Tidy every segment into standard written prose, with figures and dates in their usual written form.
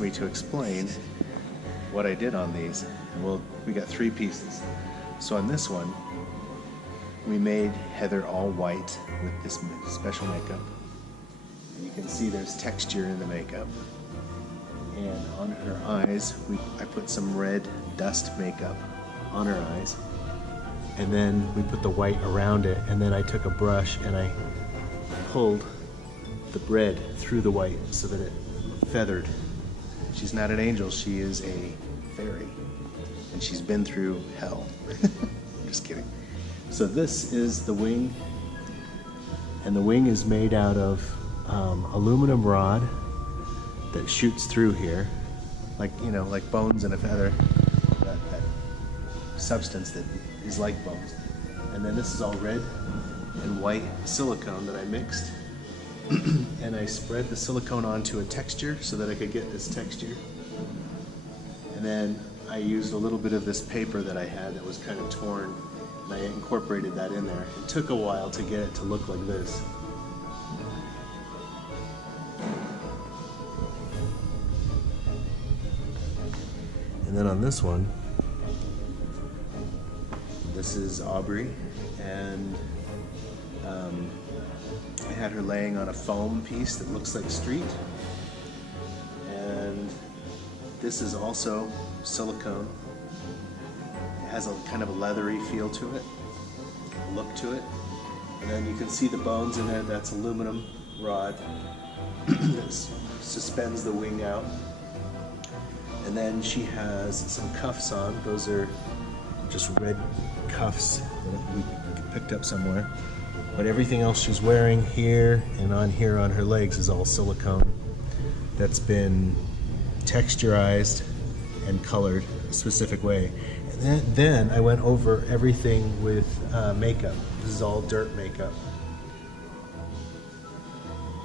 Me to explain what I did on these. Well, we got 3 pieces. So on this one, we made Heather all white with this special makeup. And you can see there's texture in the makeup. And on her eyes, I put some red dust makeup on her eyes. And then we put the white around it. And then I took a brush and I pulled the red through the white so that it feathered. She's not an angel, she is a fairy. And she's been through hell. Just kidding. So this is the wing. And the wing is made out of aluminum rod that shoots through here. Like, you know, like bones in a feather. That substance that is like bones. And then this is all red and white silicone that I mixed. And I spread the silicone onto a texture so that I could get this texture. And then I used a little bit of this paper that I had that was kind of torn, and I incorporated that in there. It took a while to get it to look like this. And then on this one, this is Aubrey, and I had her laying on a foam piece that looks like street. And this is also silicone. It has a kind of a leathery feel to it, look to it. And then you can see the bones in there. That's aluminum rod that suspends the wing out. And then she has some cuffs on. Those are just red cuffs that we picked up somewhere. But everything else she's wearing here and on here on her legs is all silicone that's been texturized and colored a specific way. And then I went over everything with makeup. This is all dirt makeup.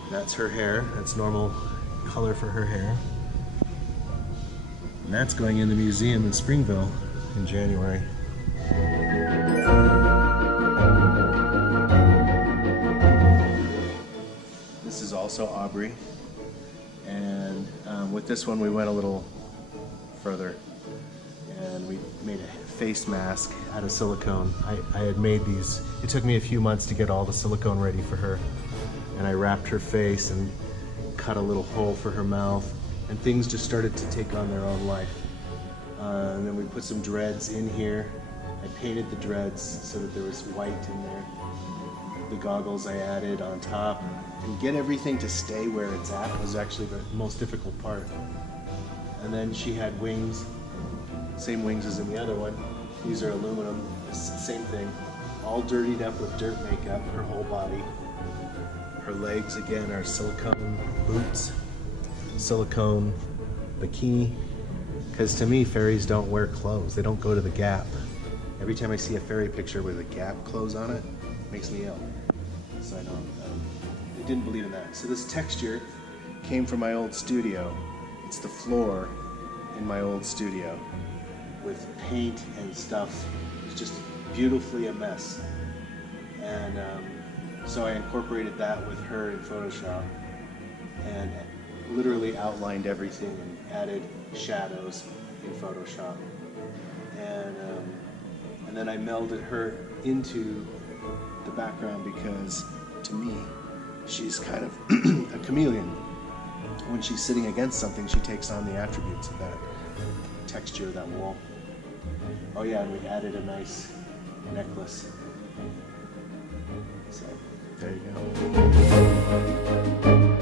That's her hair. That's normal color for her hair. And that's going in the museum in Springville in January. This is also Aubrey, and with this one we went a little further, and we made a face mask out of silicone. I had made these. It took me a few months to get all the silicone ready for her, and I wrapped her face and cut a little hole for her mouth, and things just started to take on their own life. And then we put some dreads in here. I painted the dreads so that there was white in there. The goggles I added on top. And get everything to stay where it's at was actually the most difficult part. And then she had wings, same wings as in the other one. These are aluminum, same thing. All dirtied up with dirt makeup, her whole body. Her legs, again, are silicone boots, silicone bikini. Because to me, fairies don't wear clothes. They don't go to the Gap. Every time I see a fairy picture with a Gap clothes on it, it makes me ill. So I don't, I didn't believe in that. So this texture came from my old studio. It's the floor in my old studio with paint and stuff. It's just beautifully a mess. And so I incorporated that with her in Photoshop and literally outlined everything and added shadows in Photoshop. And then I melded her into the background because, to me, she's kind of a chameleon. When she's sitting against something, she takes on the attributes of that texture, that wall. Oh yeah, and we added a nice necklace. So, there you go.